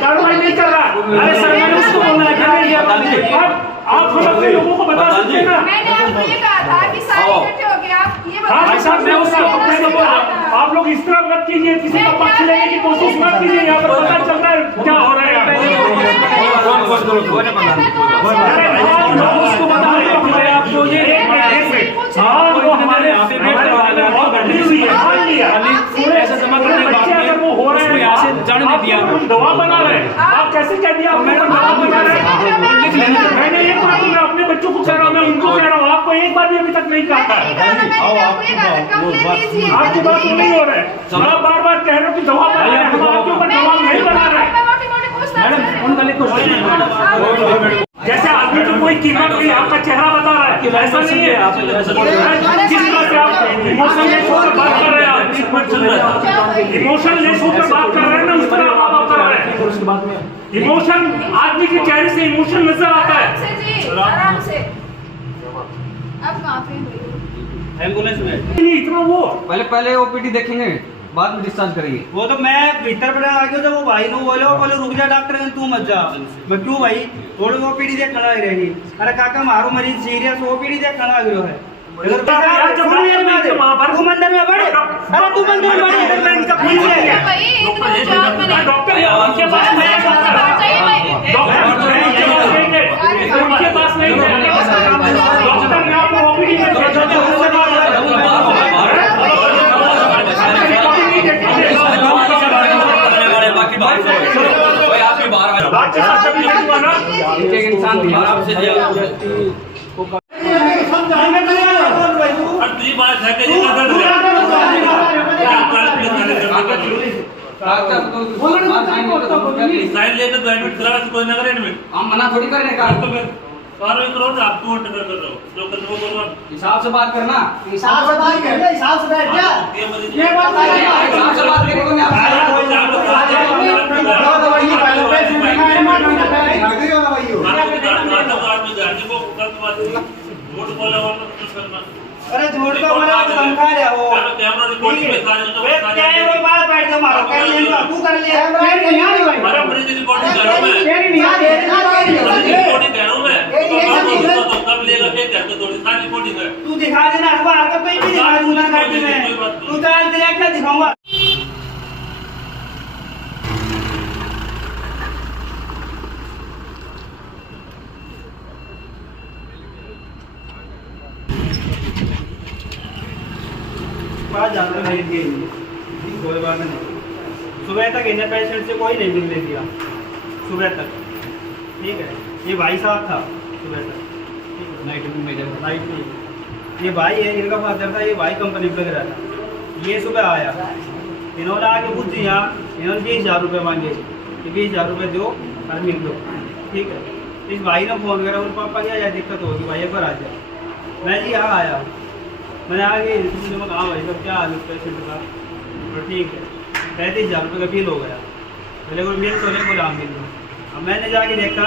कार्रवाई नहीं कर रहा। अरे सर मैंने उसको बोला आप हम अपने लोगों को बता सकते हैं ना। मैंने आपको ये कहा था कि सारे इकट्ठे हो गए आप ये भाई साहब मैं उसका आप लोग इस तरह मत कीजिए, किसी का पक्ष लेने की कोशिश मत कीजिए। यहाँ पर पता चलता है क्या हो रहा है। उसको बता रहे आपको ये हमारे यहाँ पे ऐसा जमा करने के बाद अगर वो हो रहे हैं यहाँ से जड़ नहीं दिया दवा बना रहे हैं। आप कैसे कह दिया मैडम दवा बना रहे हैं? मैंने एक बार मैं अपने बच्चों को कह रहा हूँ, मैं उनको कह रहा हूँ, आपको एक बार भी अभी तक नहीं कहा था। आपकी बात नहीं हो रहा है। आप बार बार कह रहे हो कि दवा बना रहे हैं, हम आपके ऊपर दवा नहीं बना रहे हैं। मैडम उनका लिखो जैसे आदमी को कोई कीमत नहीं, आपका चेहरा बता रहा है कि ऐसा नहीं है। जिस तरह से आप इमोशनलेस होकर बात कर रहे हैं, इमोशनलेस होकर बात कर रहे हैं ना, उस तरह आप कर रहे हैं। इमोशन आदमी के चेहरे से इमोशन नजर आता है। आराम से अब माफी एम्बुलेंस में इतना वो पहले ओपीडी देखेंगे, बाद में डिस्चार्ज करेंगे। वो तो मैं भीतर पर आ गया, जब वो भाई ने बोले रुक जा डॉक्टर, तू मत जा। मैं क्यों भाई थोड़ी ओपीडी देख खड़ा ही रहेगी। अरे काका मारो मरीज सीरियस, ओपीडी देख खड़ा गयो है। तू मंदिर में बढ़े, अरे तू मंदिर में बढ़े, अगर मैं इनका फीस है डॉक्टर उनके पास नहीं है, उनके पास नहीं है। डॉक्टर ने आपको ओपीडी में इंसान बात है साइड लेकर तो एडमिट करा कोई ना करे एडमिट। हम मना थोड़ी कर रहे हैं। कार्रवाई करो ना, आपको ऑर्डर कर दो जो कर वो करो। हिसाब से बात करना, हिसाब से बात करना, हिसाब से बैठ जा। ये बात है, हिसाब से बात करेंगे। अरे झूठ का बना समझा रहा हो। कैमरा रिकॉर्डिंग में सारे तो क्या है वो बात बैठ जा मारो कर लिया, तू कर लिया। हमारा मरीज रिकॉर्डिंग कर रहा हूं मैं, रिकॉर्डिंग कर रहा हूं मैं। तो कब लेगा क्या कर दो थोड़ी सारी रिकॉर्डिंग है। तू दिखा देना, अखबार का कोई भी दिखा दूंगा काटी में। तू चाल तेरा क्या दिखाऊंगा। जानते नहीं दिए, कोई बात नहीं। सुबह तक इन्हें पेशेंट से कोई नहीं मिलने दिया, सुबह तक। ठीक है, ये भाई साहब था सुबह तक, नाइट में ये भाई है, इनका फादर था, ये भाई कंपनी में लग रहा था। ये सुबह आया, इन्होंने आके पूछ दिया, इन्होंने 20,000 रुपये मांगे कि 20,000 रुपये दो और मिल दो। ठीक है, इस भाई ने फ़ोन करा, उन पापा क्या यार दिक्कत होगी भाई एक बार आ जाए। मैं जी यहाँ आया, मैंने आगे कहा भाई साहब क्या हाल है पेशेंट का। तो ठीक है, 35,000 रुपये का बिल हो गया। मेरे को मिल तो नहीं बोला मिल दो। अब मैंने जाके देखा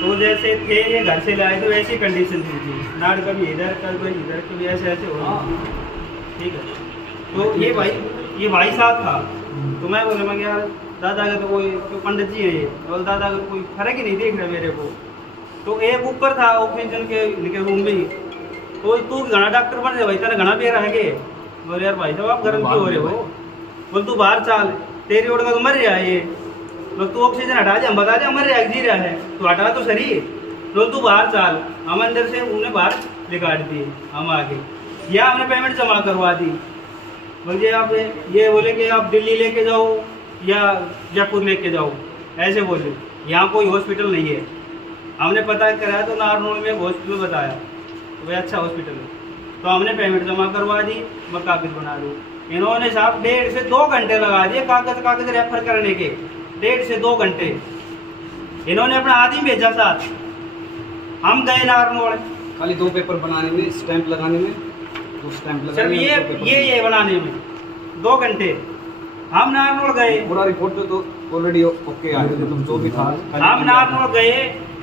तो जैसे थे ये घर से लाए तो वैसी कंडीशन थी, नाड़ कभी इधर कभी इधर कभी ऐसे ऐसे हो रहा। ठीक है, तो ये भाई साहब था। तो मैं बोला मैं यार दादा का तो कोई तो पंडित जी है ये, और दादा का कोई फर्क ही नहीं देख रहा मेरे को। तो एक ऊपर था ऑक्सीजन के रूम में ही, तो तू घना डॉक्टर बन रहे भाई, तेरा घना भी रह गए। बोले यार भाई साहब आप गर्म क्यों हो रहे हो। बोल तू बाहर चाल, तेरी ओर का तो मर रहा है ये। बोल तू ऑक्सीजन हटा दे, हम बता दे मर रहा जी रहा है, तो हटा तो सही। बोल तू बाहर चाल, हम अंदर से उन्हें बाहर निकाल दिए, हम आगे यहाँ हमने पेमेंट जमा करवा दी। बोलिए आप ये बोले कि आप दिल्ली लेके जाओ या जयपुर लेके जाओ, ऐसे बोले। यहाँ कोई हॉस्पिटल नहीं है। हमने पता कराया तो नारनौल में हॉस्पिटल बताया, वह अच्छा हॉस्पिटल है। तो हमने पेमेंट जमा करवा दी, मैं कागज बना दूँ। इन्होंने साहब 1.5 से 2 घंटे लगा दिए कागज रेफर करने के, 1.5 से 2 घंटे। इन्होंने अपना आदमी भेजा साथ, हम गए नारनौल। खाली 2 पेपर बनाने में, स्टैंप लगाने में, 2 स्टैंप सिर्फ ये बनाने में 2 घंटे। हम नारनौल गए, पूरा रिपोर्ट तो ऑलरेडी ओके आ गया, मतलब जो भी था। हम नारनौल गए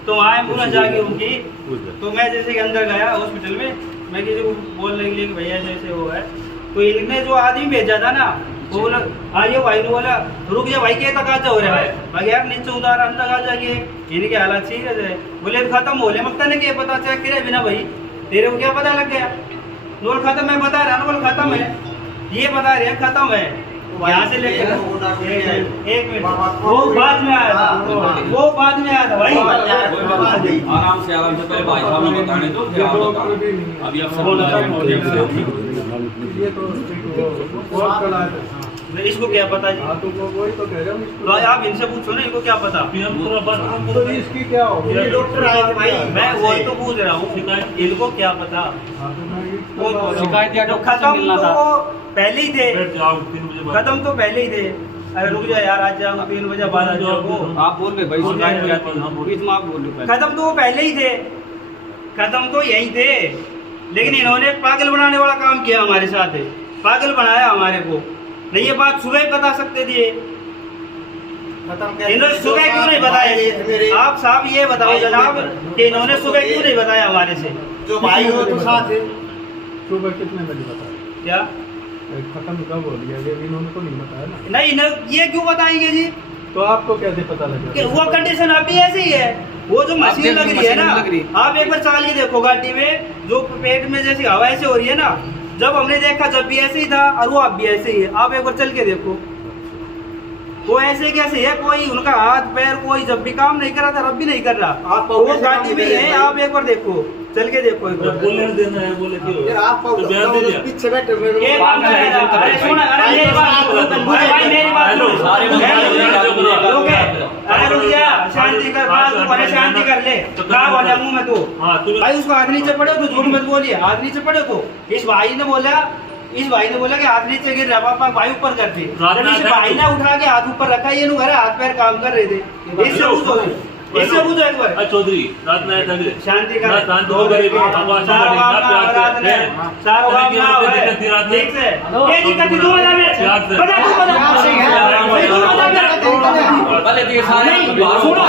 तो वहाँ एम्बुलेंस जाके उनकी, तो मैं जैसे कि अंदर गया हॉस्पिटल में, मैं किसी को बोलने के लिए कि भैया ऐसे ऐसे वो है। तो इनने जो आदमी भेजा था ना, बोला हाँ ये भाई ने बोला रुक जा भाई के तक आ हो रहा है भाई यार नीचे उतार अंदर आ जाके इनके हालात सीरियस है बोले खत्म हो ले मकता नहीं पता चेक करे बिना भाई तेरे को क्या पता लग गया नोल खत्म है बता रहा नोल खत्म है ये बता रहे हैं खत्म है यहाँ से लेके एक मिनट वो बाद में आया था वो बाद में आया था भाई आराम से पहले भाई साहब ने बताने दो फिर आप बताओ अभी आप सब इसको क्या पता जी वही तो कह रहा हूँ तो आप इनसे पूछो ना इनको क्या पता तो इसकी क्या हो ये डॉक्टर आए थे भाई मैं वही तो पूछ रहा हूँ इनको क्या पता शिकायत या तो खत्म तो पहले ही थे खत्म तो पहले ही थे अरे रुक जाओ यार आज जाओ 3 बजे बाद आ जाओ आप बोल रहे भाई शिकायत क्या थी इसमें आप बोल रहे खत्म तो वो पहले ही थे खत्म तो यही थे लेकिन इन्होंने पागल बनाने वाला काम किया हमारे साथ पागल बनाया हमारे को नहीं ये बात सुबह ही बता सकते थे इन्होंने सुबह क्यों नहीं बताया आप साहब ये बताओ जनाब कि इन्होंने सुबह क्यों नहीं बताया हमारे से जो भाई हो तो साथ है सुबह कितने बजे बताया क्या खत्म कब हो गया ये इन्होंने तो नहीं बताया ना नहीं ये क्यों बताएंगे जी तो आपको कैसे पता कि लगा वो कंडीशन अभी ऐसे ही है वो जो मशीन लग रही है ना आप एक बार चाल के देखो गाड़ी में जो पेट में जैसी हवा ऐसे हो रही है ना जब हमने देखा जब भी ऐसे ही था और वो अब भी ऐसे ही है आप एक बार चल के देखो वो ऐसे कैसे है कोई उनका हाथ पैर कोई जब भी काम नहीं कर रहा था अब भी नहीं कर रहा आप वो गाड़ी में है आप एक बार देखो चल के देखो एक बार बोलने देना है बोले क्यों यार आप तो बयान दे दिया पीछे बैठे हुए ये बात अरे सुन अरे मेरी बात सुनो भाई मेरी बात सुनो अरे रुक जा शांति कर बात अरे शांति कर ले क्या बोला मुंह में तू हाँ तू भाई उसको हाथ नीचे पड़े तो झूठ मत बोलिए हाथ नीचे पड़े तो इस भाई ने बोला कि हाथ नीचे गिर रहा पापा भाई ऊपर कर दी जब इस भाई ने उठा के हाथ ऊपर रखा ये घर हाथ पैर काम कर रहे थे इससे पूछो एक बार चौधरी रात में आया था कि शांति कर शांत हो गए ठीक से ये दिक्कत थी 2000 में बता तू पहले ये सारे सुनो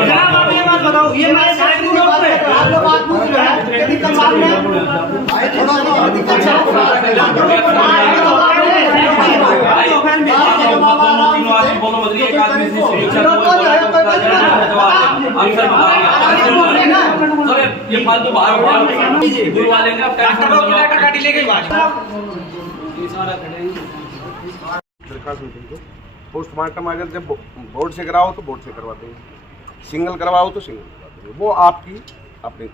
जनाब आप ये बात बताओ ये मेरे साइड में डॉक्टर है आप लोग बात पूछ रहे हैं यदि कल मामले भाई थोड़ा सा दिक्कत ये फालतू पोस्टमार्टम अगर जब बोर्ड से कराओ तो बोर्ड से करवा देंगे सिंगल करवाओ तो सिंगल करवा देंगे वो आपकी अपनी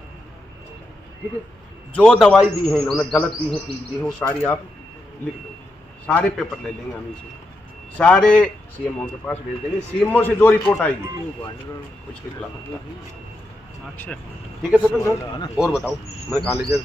ठीक है जो दवाई दी है इन्होंने गलत दी है ठीक दी है वो सारी आप लिख दो सारे पेपर ले लेंगे हम इसे सारे सीएमओ के पास भेज देंगे सीएमओ से जो रिपोर्ट आएगी उसके खिलाफ ठीक है सर और बताओ मैंने कहाँ ले जाए